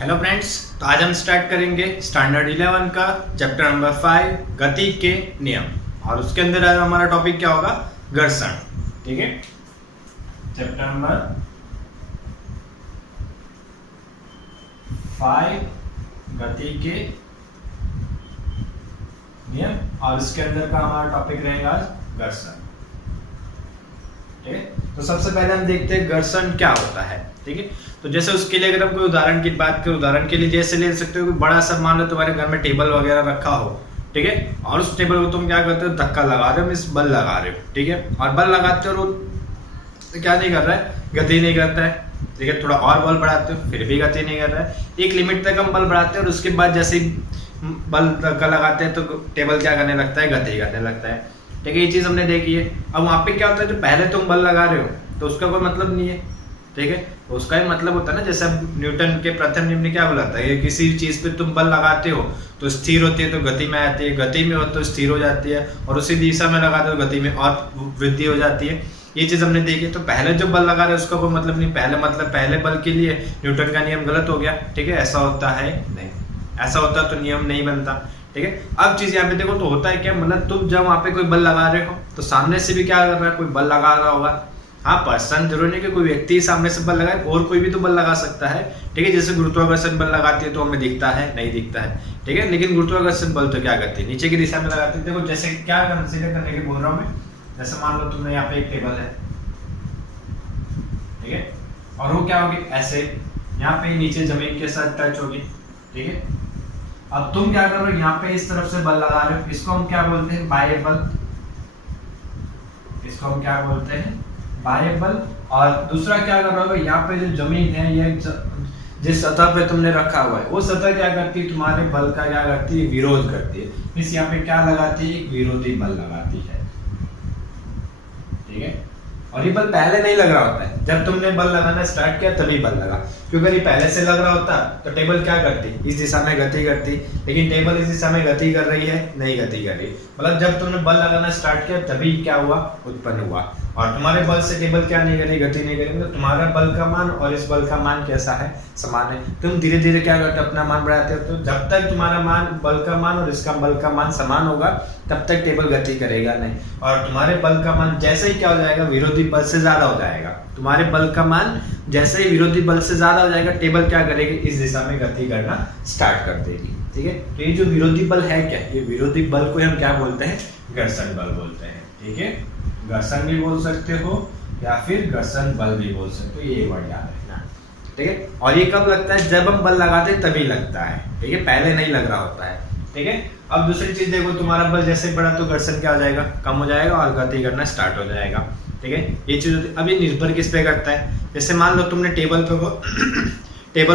Hello friends, तो आज हम स्टार्ट करेंगे स्टैंडर्ड 11 का चैप्टर नंबर 5 गति के नियम। और उसके अंदर आज हमारा टॉपिक क्या होगा? घर्षण। ठीक है, चैप्टर नंबर 5 गति के नियम और उसके अंदर का हमारा टॉपिक रहेगा आज घर्षण। ठीक है, तो सबसे पहले हम देखते हैं घर्षण क्या होता है। ठीक है, तो जैसे उसके लिए अगर हम कोई उदाहरण की बात करें, उदाहरण के लिए जैसे ले सकते हो कि बड़ा सा मान लो तुम्हारे घर में टेबल वगैरह रखा हो। ठीक है, और उस टेबल को तुम क्या करते हो? धक्का लगा रहे हो, मींस बल लगा रहे हो। ठीक है, और बल लगाते हो तो क्या नहीं कर रहा है? गति नहीं करता है। ठीक है, थोड़ा और बल बढ़ाते हो फिर भी गति नहीं कर रहा है। एक लिमिट तक हम बल बढ़ाते हैं और उसके बाद जैसे ही बल धक्का लगाते हैं तो टेबल क्या करने लगता है? गति करने लगता है। ठीक है, ये चीज हमने देखी है। अब वहां पे क्या होता है, जो पहले तुम बल लगा रहे हो तो उसका कोई मतलब नहीं है। ठीक है, उसका ही मतलब होता है ना, जैसे अब न्यूटन के प्रथम नियम ने क्या बोला था कि किसी चीज पे तुम बल लगाते हो तो स्थिर होती है, तो गति में आती है, गति में हो तो स्थिर हो जाती है, और उसी दिशा में लगाते हो गति में और वृद्धि हो जाती है। ये चीज हमने देखी। तो पहले जो बल लगा रहे हैं उसका कोई मतलब नहीं। पहले बल के लिए न्यूटन का नियम गलत हो गया। ठीक है, ऐसा होता है नहीं, ऐसा होता तो नियम नहीं बनता। ठीक है, अब चीज यहाँ पे देखो तो होता है क्या, मतलब तुम जब वहां पे कोई बल लगा रहे हो तो सामने से भी क्या कर रहा है? कोई बल लगा रहा होगा। हाँ, पर्सन जरूरी नहीं कि कोई व्यक्ति सामने से बल लगाए, और कोई भी तो बल लगा सकता है। ठीक है, जैसे गुरुत्वाकर्षण बल लगाती है तो हमें दिखता है, नहीं दिखता है। ठीक है, लेकिन गुरुत्वाकर्षण बल तो क्या करती है? नीचे की दिशा में लगाती है। देखो जैसे क्या कंसीडर करने के बोल रहा हूँ मैं, जैसे मान लो तुमने यहाँ पे एक टेबल है। ठीक है, और वो क्या होगी? ऐसे यहाँ पे नीचे जमीन के साथ टच होगी। ठीक है, अब तुम क्या कर रहे हो? यहाँ पे इस तरफ से बल लगा रहे हो। इसको हम क्या बोलते हैं? बाह्य बल। इसको हम क्या बोलते हैं? बाह्य बल। और दूसरा क्या कर रहे हो? यहाँ पे जो जमीन है, ये जिस सतह पे तुमने रखा हुआ है वो सतह क्या करती है? तुम्हारे बल का क्या करती है? विरोध करती है। इस यहाँ पे क्या लगाती है? एक विरोधी बल लगाती है। ठीक है, और ये बल पहले नहीं लग रहा होता है, जब तुमने बल लगाना स्टार्ट किया तभी बल लगा। क्योंकि अगर ये पहले से लग रहा होता तो टेबल क्या करती? इस दिशा में गति करती। लेकिन टेबल इस दिशा में गति कर रही है, नहीं गति कर रही। मतलब जब तुमने बल लगाना स्टार्ट किया तभी क्या हुआ? उत्पन्न हुआ। और तुम्हारे बल से टेबल क्या नहीं करेगी? गति नहीं करेगी। तो तुम्हारा बल का मान और इस बल का मान कैसा है? समान है। तुम धीरे धीरे क्या करते हो? अपना मान बढ़ाते हो। तो जब तक तुम्हारा मान, बल का मान और इसका बल का मान समान होगा तब तक टेबल गति करेगा नहीं। और तुम्हारे बल का मान जैसे ही क्या हो जाएगा? विरोधी बल से ज्यादा हो जाएगा। तुम्हारे बल का मान जैसे ही विरोधी बल से ज्यादा हो जाएगा, टेबल क्या करेगी? इस दिशा में गति करना स्टार्ट कर देगी। ठीक है, तो ये जो विरोधी बल है क्या? ये विरोधी बल को हम क्या बोलते हैं? घर्षण बल बोलते हैं। ठीक है, घर्षण भी बोल सकते हो या फिर घर्षण बल भी बोल सकते हो, ये वर्ड याद रखना। ठीक है, और ये कब लगता है? जब हम बल लगाते हैं तभी लगता है। ठीक है, पहले नहीं लग रहा होता है। ठीक है, अब दूसरी चीज देखो, तुम्हारा बल जैसे बढ़ा तो घर्षण क्या हो जाएगा? कम हो जाएगा और गति करना स्टार्ट हो जाएगा। ठीक है, ये चीज अब ये निर्भर किस पे करता है? जैसे मान लो तुमने टेबल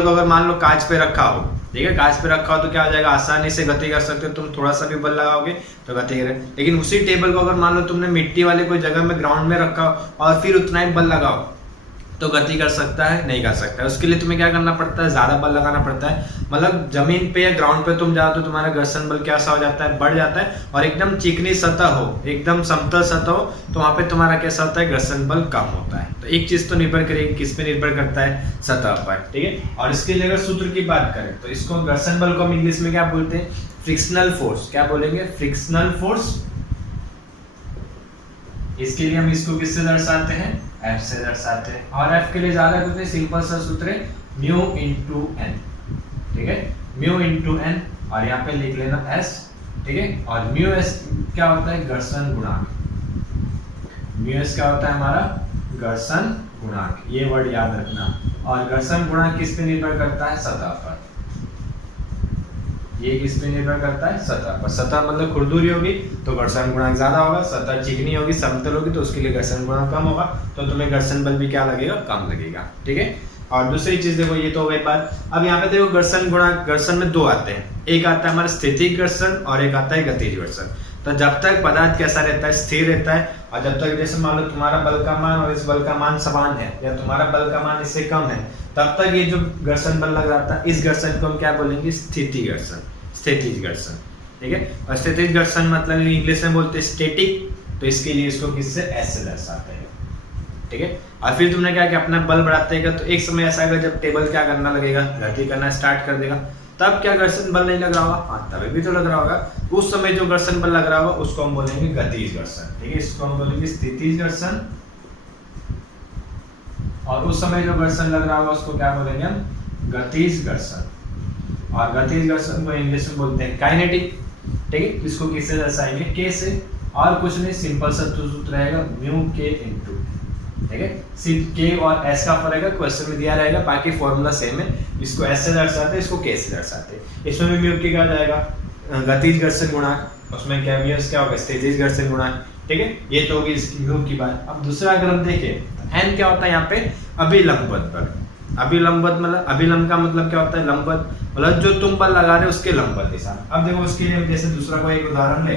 को अगर मान लो कांच पे रखा हो। ठीक है, कांच पे रखा हो तो क्या हो जाएगा? आसानी से गति कर सकते हो। तुम थोड़ा सा भी बल लगाओगे तो गति करे। लेकिन उसी टेबल को अगर मान लो तुमने मिट्टी वाले कोई जगह में ग्राउंड में रखा हो और फिर उतना ही बल लगाओ तो गति कर सकता है? नहीं कर सकता है। उसके लिए तुम्हें क्या करना पड़ता है? ज्यादा बल लगाना पड़ता है। मतलब जमीन पे या ग्राउंड पे तुम जाओ तो तुम्हारा घर्षण बल कैसा हो जाता है? बढ़ जाता है। और एकदम चिकनी सतह हो, एकदम समतल सतह हो तो वहां पे तुम्हारा कैसा होता है? घर्षण बल कम होता है। तो एक चीज तो निर्भर करेगी, किस पे निर्भर करता है? सतह पर। ठीक है, और इसके लिए अगर सूत्र की बात करें तो इसको घर्षण बल को हम इंग्लिश में क्या बोलते हैं? Frictional force. क्या बोलेंगे? Frictional force. इसके लिए हम इसको किससे दर्शाते हैं? F से दर्शाते हैं। और F के लिए ज्यादा कुछ सिंपल सा सूत्र है, म्यू इंटू एन। ठीक है, म्यू इंटू एन, और यहाँ पे लिख लेना S। ठीक है, और म्यू एस क्या होता है? घर्षण गुणांक। म्यू एस क्या होता है? हमारा घर्षण गुणांक। ये वर्ड याद रखना। और घर्षण गुणांक किस पे निर्भर करता है? सतह पर। ये किस पे निर्भर करता है? सतह पर। सतह मतलब खुरदुरी होगी तो घर्षण गुणांक ज्यादा होगा। सतह चिकनी होगी, समतल होगी तो उसके लिए घर्षण गुणांक कम होगा, तो तुम्हें घर्षण बल भी क्या लगेगा? कम लगेगा। ठीक है, और दूसरी चीज देखो, ये तो हो गई बात। अब यहाँ पे देखो घर्षण गुणांक, घर्षण में दो आते हैं। एक आता है हमारा स्थितिज घर्षण और एक आता है गतिज घर्षण। तो जब तक पदार्थ कैसा रहता है? स्थिर रहता है। और जब तक जैसे मान लो तुम्हारा बल का मान और इस बल का मान समान है या तुम्हारा बल का मान इससे कम है, तब तक ये जो घर्षण बल लग जाता है, इस घर्षण को हम क्या बोलेंगे? स्थिति घर्षण, स्थितिज घर्षण। ठीक है, और स्थितिज घर्षण मतलब इंग्लिश में बोलते हैं स्टैटिक, तो इसके लिए इसको किससे? एस से दर्शाते हैं। ठीक है। और फिर तुमने क्या किया, अपना बल बढ़ाते गए तो एक समय ऐसा आएगा जब टेबल क्या करना लगेगा, गति करना स्टार्ट कर देगा, तब क्या घर्षण बल नहीं लग रहा होगा, हाँ तभी भी तो लग रहा होगा। उस समय जो घर्षण बल लग रहा होगा उसको हम बोलेंगे गतिज घर्षण, ठीक है। इसको हम बोलेंगे स्थितिज घर्षण, और उस समय जो घर्षण लग रहा होगा उसको क्या बोलेंगे हम, गतिज घर्षण। और गतिज घर्षण को इंग्लिश में बोलते हैं काइनेटिक, ठीक है। इसको किससे दर्शाएंगे, के से, और कुछ नहीं, सिंपल सा सूत्र रहेगा म्यू के इनटू, ठीक है। सिर्फ के और एस का फर्क है, क्वेश्चन में दिया रहेगा, बाकी फॉर्मूला सेम है। इसको एस से दर्शाते हैं, इसको के से दर्शाते हैं। इसमें भी म्यू के क्या जाएगा, गतिज घर्षण गुणांक, उसमें क्या म्यू क्या होगा, स्थितिज घर्षण गुणांक, ठीक है। ये तो होगी इसकी म्यू की बात। अब दूसरा अगर हम देखें, एन क्या होता है यहाँ पे, अभिलंबवत बल। अभिलंबवत मतलब, अभिलंब का मतलब क्या होता है, लंबवत मतलब जो तुम बल लगा रहे हो उसके लंबवत दिशा। अब देखो उसके लिए जैसे दूसरा कोई एक उदाहरण ले,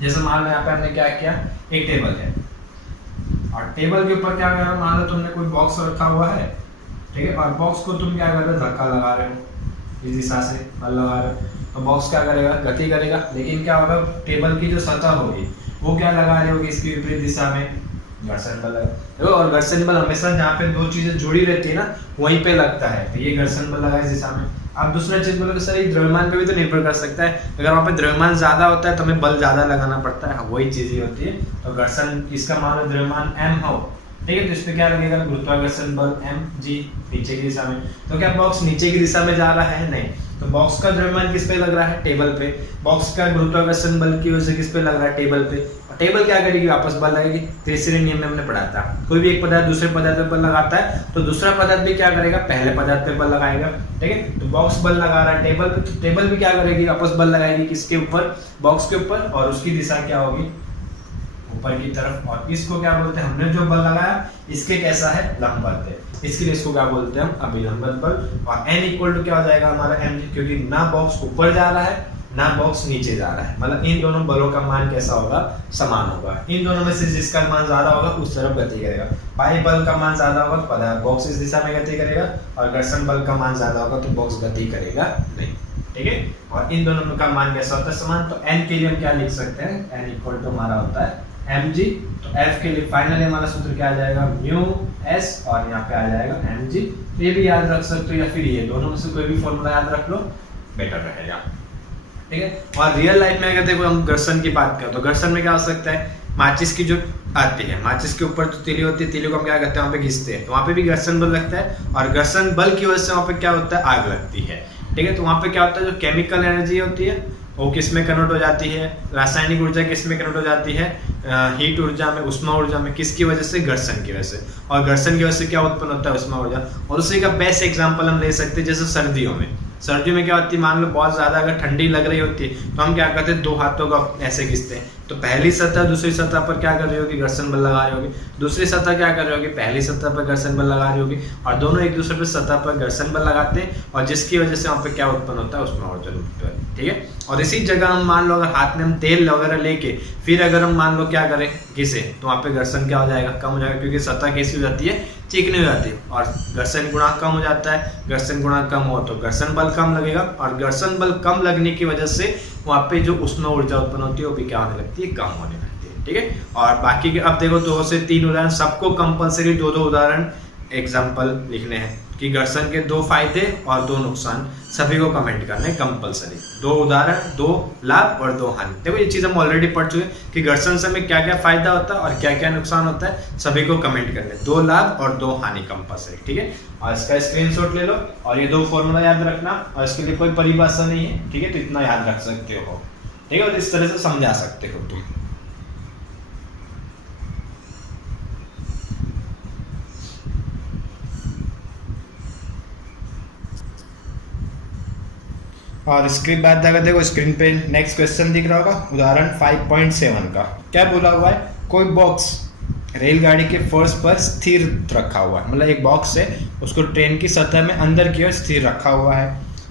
जैसे मान लो यहाँ पे हमने क्या किया, एक टेबल है और टेबल के ऊपर क्या कर रहे हो, मान लो तुमने कोई बॉक्स रखा हुआ है, ठीक है। और बॉक्स को तुम क्या कर रहे हो, धक्का लगा रहे हो, इस दिशा से बल लगा रहे हो, तो बॉक्स क्या करेगा, गति करेगा। लेकिन क्या होगा, टेबल की जो सतह होगी वो क्या लगा रही होगी, इसकी विपरीत दिशा में घर्षण बल है, देखो। और घर्षण बल हमेशा जहाँ पे दो चीजें जुड़ी रहती है ना वहीं पे लगता है, तो ये घर्षण बल लगा इस दिशा में। अब दूसरा चीज बोलो सर ये द्रव्यमान पे भी तो निर्भर कर सकता है, अगर वहाँ पे द्रव्यमान ज्यादा होता है तो हमें बल ज्यादा लगाना पड़ता है, वही चीज ही होती है। तो घर्षण इसका मान लो द्रव्यमान m हो, ठीक है, तो इस पे क्या लगेगा, गुरुत्वाकर्षण बल mg नीचे की दिशा में। तो क्या बॉक्स नीचे की दिशा में जा रहा है, नहीं, तो बॉक्स का द्रव्यमान किस पे लग रहा है, टेबल पे। बॉक्स का गुरुत्वाकर्षण बल की वजह से किस पे लग रहा है, टेबल पे। और टेबल क्या करेगी, वापस बल लगेगी। तीसरे नियम में हमने पढ़ा था, कोई भी एक पदार्थ दूसरे पदार्थ पे बल लगाता है तो दूसरा पदार्थ भी क्या करेगा, पहले पदार्थ पे बल लगाएगा, ठीक है। तो बॉक्स बल लगा रहा है टेबल पे, तो टेबल भी क्या करेगी, वापस बल लगाएगी किसके ऊपर, बॉक्स के ऊपर, और उसकी दिशा क्या होगी, ऊपर की तरफ। और इसको क्या बोलते हैं, हमने जो बल लगाया इसके कैसा है, लंबवत है, इसके लिए इसको क्या बोलते हैं हम, अभिलंबवत बल। और n इक्वल टू क्या हो जाएगा हमारा mg, क्योंकि ना बॉक्स ऊपर जा रहा है ना बॉक्स नीचे जा रहा है, मतलब इन दोनों बलों का मान कैसा होगा, समान होगा। इन दोनों में से जिसका मान ज्यादा होगा उस तरफ गति करेगा। पाई बल का मान ज्यादा होगा तो पदार्थ बॉक्स इस दिशा में गति करेगा, और घर्षण बल का मान ज्यादा होगा तो बॉक्स गति करेगा नहीं, ठीक है। और इन दोनों का मान कैसा होता है, समान। तो n के लिए हम क्या लिख सकते हैं, n इक्वल टू हमारा होता है mg। तो f के लिए फाइनली हमारा सूत्र क्या आ जाएगा, म्यू s, और यहाँ पे आ जाएगा mg। तो ये भी याद रख सकते हो, या फिर ये दोनों में से कोई भी फॉर्मूला याद रख लो, बेटर रहेगा, ठीक है। और रियल लाइफ में अगर देखो हम घर्षण की बात करें तो घर्षण में क्या हो सकता है, माचिस की जो आती है, माचिस के ऊपर जो तीली होती है, तीली को हम क्या करते हैं, वहाँ पे घिसते हैं, तो वहाँ पे भी घर्षण बल लगता है, और घर्षण बल की वजह से वहाँ पे क्या होता है, आग लगती है, ठीक है। तो वहाँ पे क्या होता है, जो केमिकल एनर्जी होती है वो किस में कन्वर्ट हो जाती है, रासायनिक ऊर्जा किस में कन्वर्ट हो जाती है, हीट ऊर्जा में, उष्मा ऊर्जा में। किसकी वजह से, घर्षण की वजह से। और घर्षण की वजह से क्या उत्पन्न होता है, उष्मा ऊर्जा। और उसी का बेस्ट एग्जांपल हम ले सकते हैं जैसे सर्दियों में। सर्दियों में क्या होती है, मान लो बहुत ज्यादा अगर ठंडी लग रही होती है तो हम क्या करते हैं, दो हाथों का ऐसे घिसते हैं, तो पहली सतह दूसरी सतह पर क्या कर रही होगी, घर्षण बल लगा रही होगी, दूसरी सतह क्या कर रही होगी, पहली सतह पर घर्षण बल लगा रही होगी, और दोनों एक दूसरे पर सतह पर घर्षण बल लगाते हैं, और जिसकी वजह से वहाँ पे क्या उत्पन्न होता है, उष्मा ऊर्जा उत्पन्न होती है, ठीक है। और इसी जगह हम मान लो अगर हाथ में हम तेल वगैरह लेके फिर अगर हम मान लो क्या करें, घिसे, तो वहाँ पे घर्षण क्या हो जाएगा, कम हो जाएगा, क्योंकि सतह कैसी हो जाती है, चिकनी हो जाती है, और घर्षण गुणांक कम हो जाता है। घर्षण गुणांक कम हो तो घर्षण बल कम लगेगा, और घर्षण बल कम लगने की वजह से वहाँ पे जो उष्मा ऊर्जा उत्पन्न होती है वो भी क्या होने लगती है, कम होने लगती है, ठीक है। और बाकी के अब देखो 2 से 3 उदाहरण, सबको कंपलसरी 2-2 उदाहरण एग्जाम्पल लिखने हैं कि घर्षण के 2 फायदे और 2 नुकसान, सभी को कमेंट करना है कंपलसरी। 2 उदाहरण, 2 लाभ और 2 हानि। देखो ये चीज हम ऑलरेडी पढ़ चुके हैं कि घर्षण से हमें क्या क्या फायदा होता है और क्या क्या नुकसान होता है, सभी को कमेंट करना है। 2 लाभ और 2 हानि कंपलसरी, ठीक है। और इसका स्क्रीनशॉट ले लो, और ये 2 फॉर्मूला याद रखना, और इसके लिए कोई परिभाषा नहीं है, ठीक है, तो इतना याद रख सकते हो, ठीक है, और इस तरह से समझा सकते हो तुम। और इसके बाद अगर देखो स्क्रीन पे नेक्स्ट क्वेश्चन दिख रहा होगा, उदाहरण 5.7 का क्या बोला हुआ है, कोई बॉक्स रेलगाड़ी के फर्श पर स्थिर रखा हुआ है, मतलब एक बॉक्स है उसको ट्रेन की सतह में अंदर की ओर स्थिर रखा हुआ है,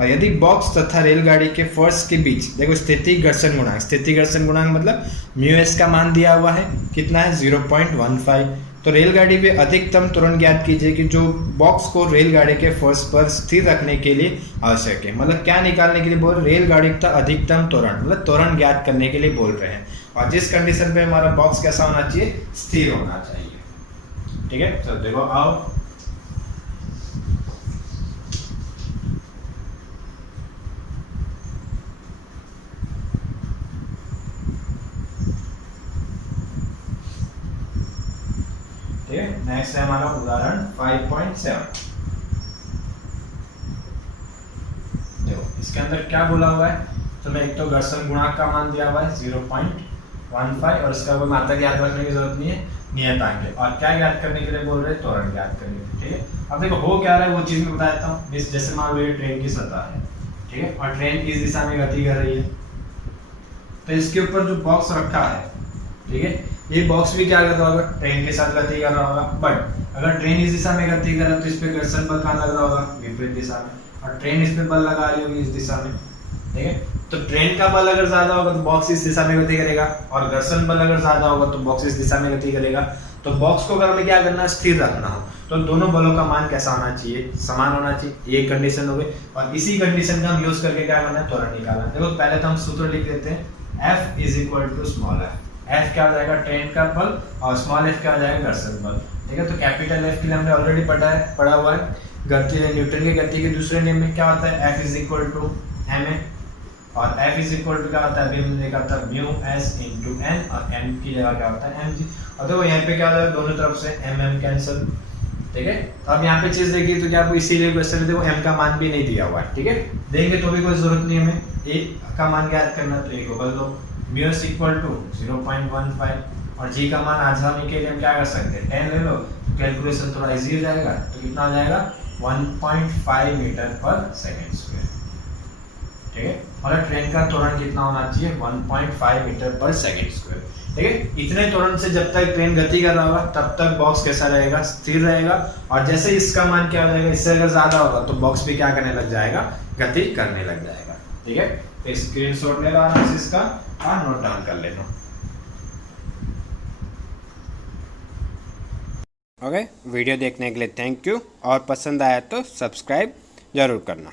और यदि बॉक्स तथा रेलगाड़ी के फर्श के बीच देखो स्थिति घर्षण गुणांक, स्थिति घर्षण गुणांक मतलब म्यू एस का मान दिया हुआ है, कितना है 0.15। तो रेलगाड़ी पे अधिकतम त्वरण ज्ञात कीजिए कि जो बॉक्स को रेलगाड़ी के फर्श पर स्थिर रखने के लिए आवश्यक है। मतलब क्या निकालने के लिए बोल रहे, रेलगाड़ी का अधिकतम त्वरण, मतलब त्वरण ज्ञात करने के लिए बोल रहे हैं, और जिस कंडीशन पे हमारा बॉक्स कैसा होना चाहिए, स्थिर होना चाहिए। ठीक है, चलो देखो आओ। ठीक है, नेक्स्ट है हमारा उदाहरण 5.7। देखो इसके अंदर क्या बोला हुआ है, तो मैं एक तो घर्षण गुणांक का मान दिया हुआ है 0.15 और इसका कोई मात्रक याद रखने की जरूरत नहीं है, नियतांक है। और क्या याद करने के लिए बोल रहे हैं, त्वरण याद करने के लिए। ठीक है, अब देखो हो क्या रहा है वो चीज मैं बता देता हूँ। जैसे मान लो ये ट्रेन की सतह है, ठीक है, और ट्रेन इस दिशा में गति कर रही है, तो इसके ऊपर जो बॉक्स रखा है, ठीक है, ये बॉक्स भी क्या कर रहा होगा, ट्रेन के साथ गति कर रहा होगा। बट अगर ट्रेन इस दिशा में गति कर रहा है तो इस पे घर्षण बल कहाँ लग रहा होगा, विपरीत दिशा में, और ट्रेन इस पे बल लगा रही होगी इस दिशा में। ठीक है, तो ट्रेन का बल अगर ज्यादा होगा तो बॉक्स इस दिशा में गति करेगा, और घर्षण बल अगर ज्यादा होगा तो बॉक्स इस दिशा में गति करेगा। तो बॉक्स को अगर हमें क्या करना है, स्थिर रखना हो, तो दोनों बलों का मान कैसा होना चाहिए, समान होना चाहिए। ये कंडीशन हो गई, और इसी कंडीशन का हम यूज करके क्या करना है, त्वरण निकालना है। देखो पहले तो हम सूत्र लिख देते हैं, F is equal to small f। F क्या हो जाएगा, ट्रेन का बल, और स्मॉल f क्या हो जाएगा, घर्षण बल। ठीक है, तो कैपिटल F के लिए हमने ऑलरेडी पढ़ा हुआ है, गति न्यूटन की गति के दूसरे नियम में क्या होता है, F is equal to ma, और F इज इक्वल टू क्या होता है, अभी हमने कहा था म्यू s इनटू n, और m की जगह क्या होता है mg। और देखो यहाँ पे क्या होता है, दोनों तरफ से mm कैंसिल। ठीक है, तो अब यहाँ पे चीज देखिए तो क्या आपको इसीलिए क्वेश्चन में देखो m का मान भी नहीं दिया हुआ है। ठीक है, देंगे तो भी कोई जरूरत नहीं है हमें, a का मान ज्ञात करना, तो a को बदल दो, म्यू s इक्वल टू 0.15, और g का मान आसानी के लिए हम क्या कर सकते हैं, 10 ले लो, कैलकुलेशन थोड़ा इजी हो जाएगा। तो कितना हो जाएगा, 1.5 मीटर पर सेकंड स्क्वायर। ठीक है, और ट्रेन का त्वरण कितना होना चाहिए, 1.5 मीटर पर सेकंड स्क्वायर। ठीक है, इतने त्वरण से जब तक ट्रेन गति कर रहा होगा तब तक बॉक्स कैसा रहेगा, स्थिर रहेगा। और जैसे इसका मान क्या हो जाएगा, इससे अगर ज्यादा होगा तो बॉक्स भी क्या करने लग जाएगा, गति करने लग जाएगा। ठीक है, तो स्क्रीनशॉट ले लो आराम से इसका, और नोट डाउन कर लेना। ओके, वीडियो देखने के लिए थैंक यू, और पसंद आया तो सब्सक्राइब जरूर करना।